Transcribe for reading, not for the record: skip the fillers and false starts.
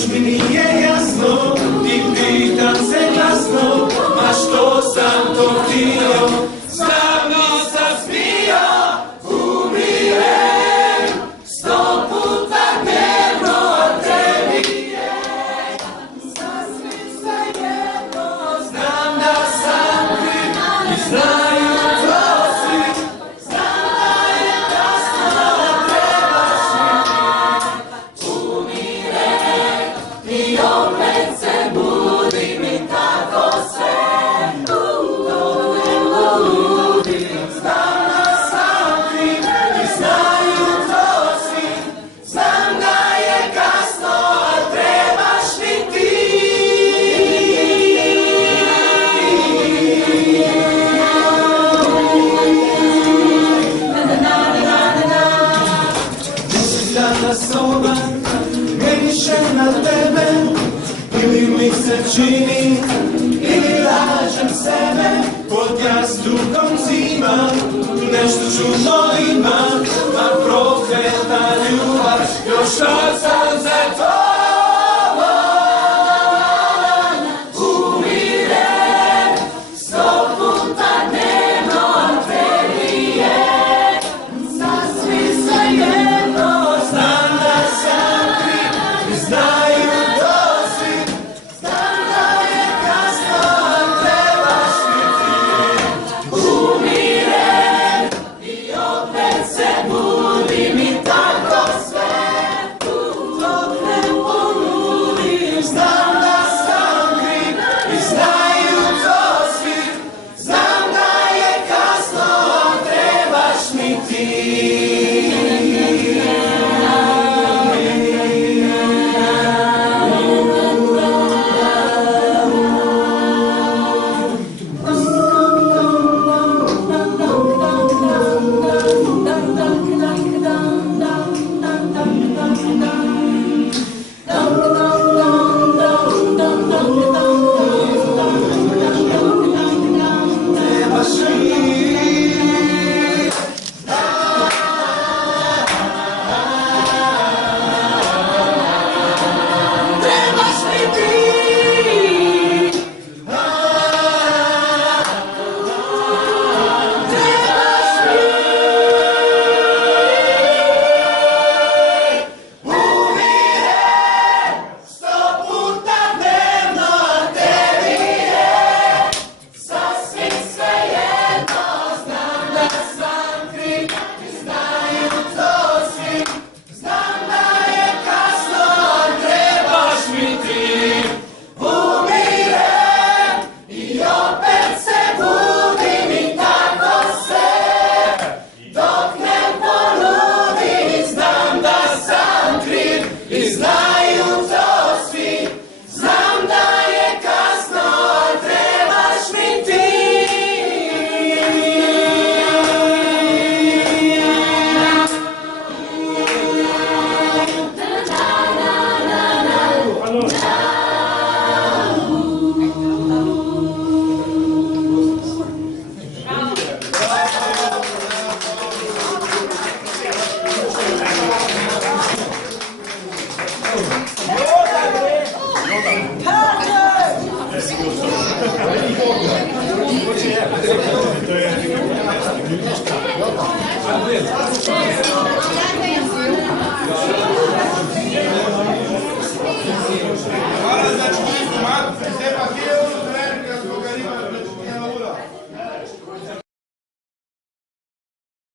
baš mi nije jasno i pitam se glasno, a što sam to htio, slavno sam smio, umirem 100 puta dnevno, a tebi je sasvim svejedno. Znam da sam kriv i znaju to svi, znam da je kasno, a trebaš mi umirem i opet se budim i tako sve ludim. Znam da sam kriv i znaju to svi, znam da je kasno, a trebaš mi ti. Danas soba miriše na tebe, ili mi se čini, ili lažem sebe, pod jastukom zima, nešto čudno ima, a prokleta ljubav, još kad sam za tobom, umirem 100 puta dnevno, a tebi je sasvim svejedno. Znam da sam kriv i znaju to svi, znam da je kasno, a trebaš mi ti. Umirem i opet se budim i tako sve dok ne poludim. Znam da sam kriv i znaju to svi, znam da je kasno, a trebaš mi ti. To je